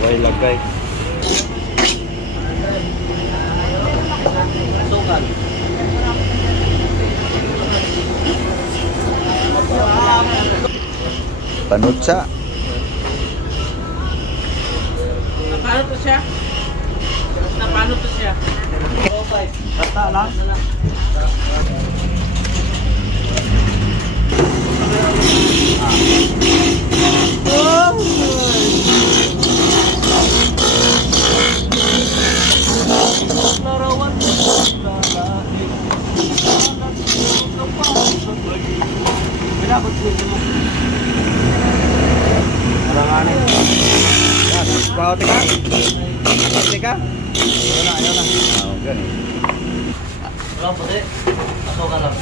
Way lagay. Sukan. Panutsa. Paano to siya? Paano to siya? Kata lang. Larawan pinabot dito mo. Maranganin. Yan. Kaote ka? Kaote ka? Ayaw na, ayaw na. Oh, ganun. Wala po din. Ato ka lang.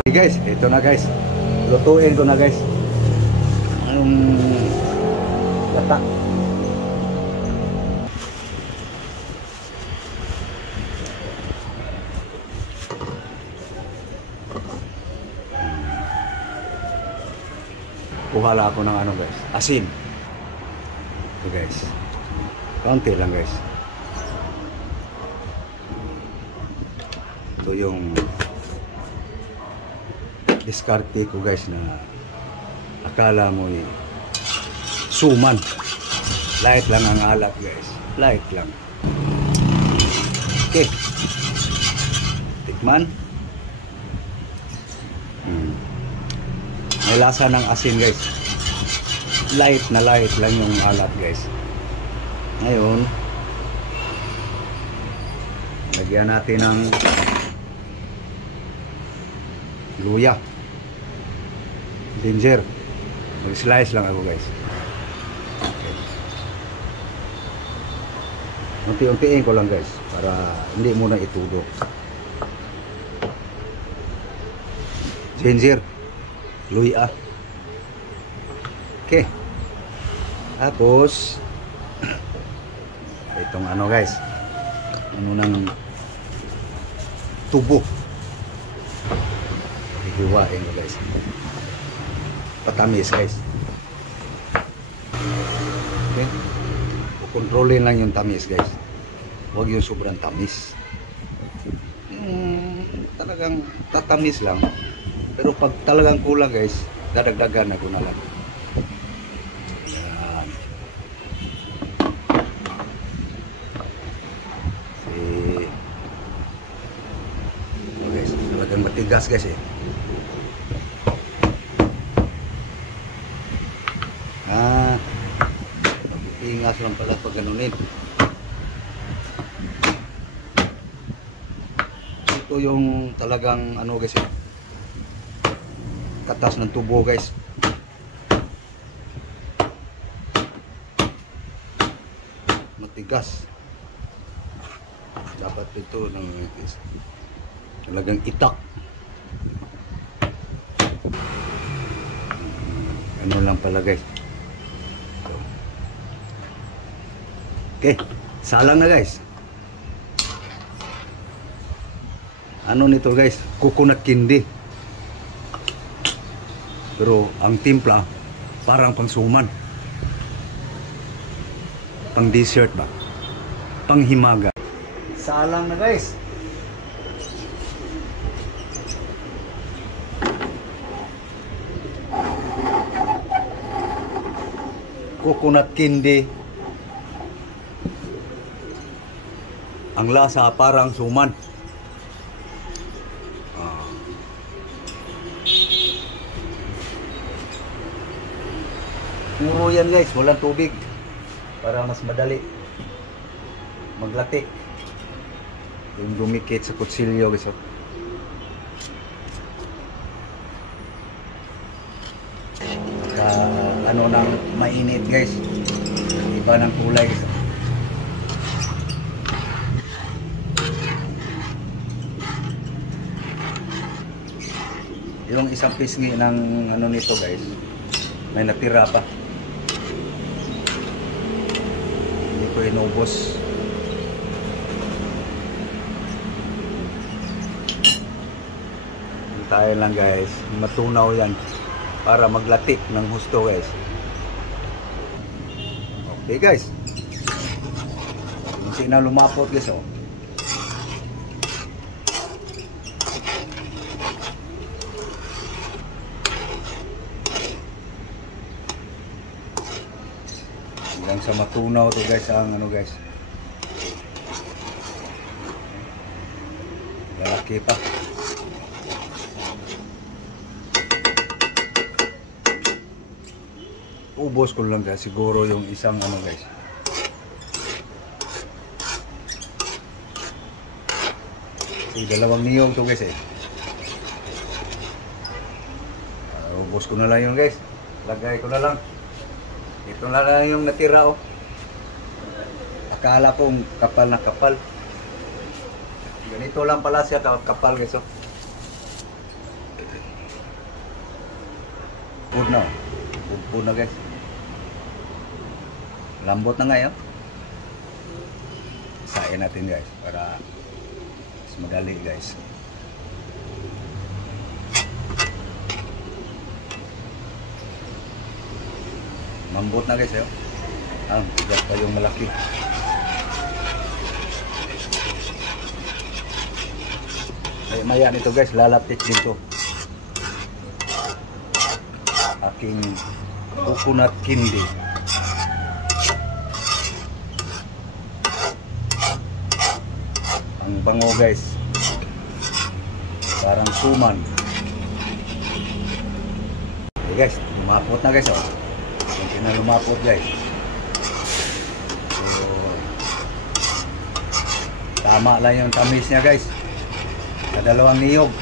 Okay guys, ito na guys. Lutuin ko na guys. Gata. Kuhala ako ng ano guys, asin. Ito guys. Kaunti lang guys. Ito yung diskarte ko guys na akala mo suman. Light lang ang alat guys. Light lang. Okay. Tikman. May lasa ng asin guys. Light na light lang yung alat guys. Ngayon, lagyan natin ng luya. Ginger. Mag-slice lang ako guys. Okay. Unti-untiin ko lang guys para hindi muna itudo. Ginger. Luya. Okay. Tapos itong ano guys. Ano ng tubo. Hihiwain ko guys. Patamis guys. Okay. Kontrolin lang yung tamis guys. Huwag yung sobrang tamis. Talagang tatamis lang. Pero pag talagang kulang guys, dadagdagan ako na lang. Yan. So guys, talagang matigas guys eh. Ingas lang pala pag ganunin. Ito yung talagang ano guys eh. Katas ng tubo guys. Matigas. Dapat ito ng talagang itak. Ano lang pala guys. Okay, salang na guys. Ano nito guys? Coconut candy. Pero ang timpla parang pang suman. Pang dessert ba? Pang himaga. Salang na guys. Coconut candy. Ang lasa parang suman. Puro yan guys, walang tubig. Para mas madali maglati. Yung dumikit sa kutsilyo guys. Ano nang mainit guys. Iba ng kulay guys. Yung isang pisngi ng ano nito guys, may natira pa. Hindi ko inubos. Hintayin lang guys, matunaw yan para maglatik ng husto guys. Okay guys. Hindi na lumapot guys oh. Hanggang sa matunaw to guys ang ano guys. Lalaki pa. Ubos ko lang guys siguro yung isang ano guys. Dalawang niyog to guys eh. Ubos ko na lang yun guys. Lagay ko na lang. Ito na lang yung natira oh. Akala ko kapal na kapal. Ganito lang pala siya kapal guys oh. Pud na. Pud na guys. Lambot na ngayon. Isain natin guys para mas madali guys. Mambot na guys eh. Bigat pa yung malaki. Ay maya nito guys, lalapit dito. Aking coconut candy. Ang bango guys. Parang suman. Okay guys, lumapot na guys oh. Hindi na lumapot guys. So, tama lang yung tamis niya guys. Sa dalawang niyog.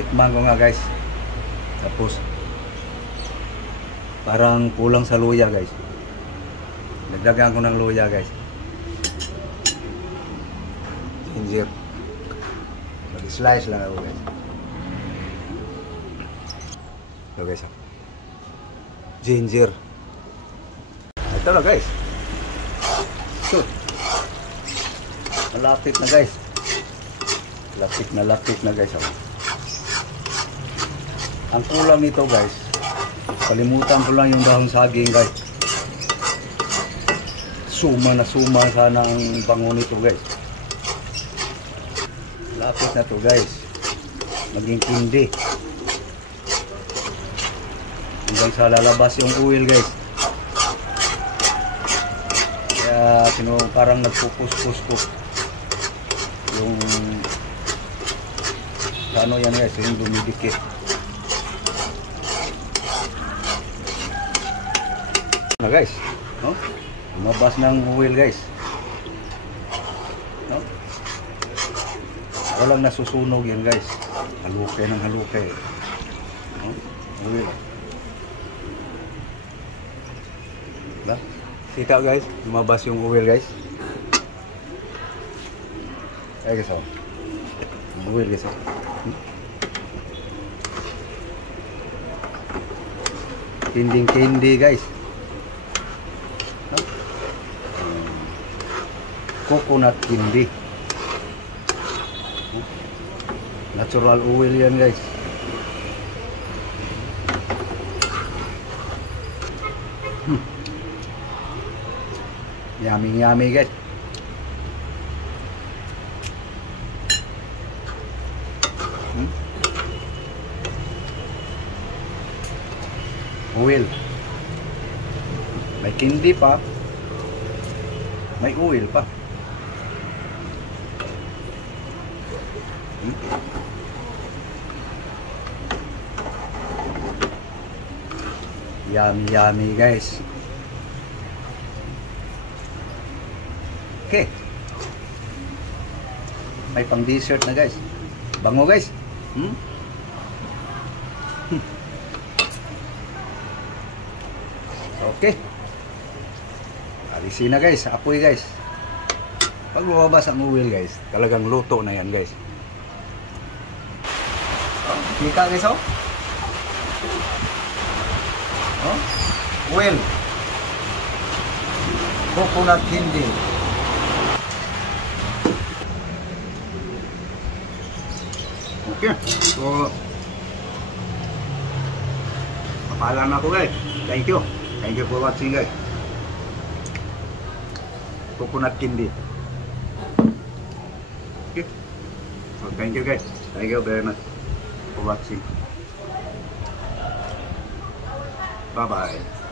Tikman ko nga guys. Tapos parang kulang sa luya guys. Nagdagan ko ng luya guys. Ginger. Mag-slice lang ako guys. So guys. Ginger. Ito na guys. So, malapit na guys. Lapit na guys. Ang kulang nito guys, kalimutan ko lang yung dahon saging guys. Suma sana ang bango nito guys. Lapit na to guys. Maging kindi. Hanggang sa lalabas yung oil guys. Kaya parang nagpupus-pus ko yung ano yan guys, yung dumidikit. Na guys, no? Lumabas ng oil guys. No? Walang nasusunog yan guys. Halukay ng halukay. No? Oil. Diba? Kita guys, lumabas yung oil guys. Ayan guys oh. Oil guys oh. Candy guys. No? Coconut candy. Natural oil yan guys. Yummy guys. Oil. May candy pa. May oil pa. Yummy guys. Okay. May pang dessert na guys. Bango guys. Okay. Alisin na guys, apoy guys. Pag lumabas ang oil guys, talagang luto na yan guys. Kita guys oh. Oh, oil. Coconut candy. Okay. So papalam na ako guys. Thank you for watching guys. coconut candy. Okay. So thank you guys. Thank you very much for watching. Bye bye.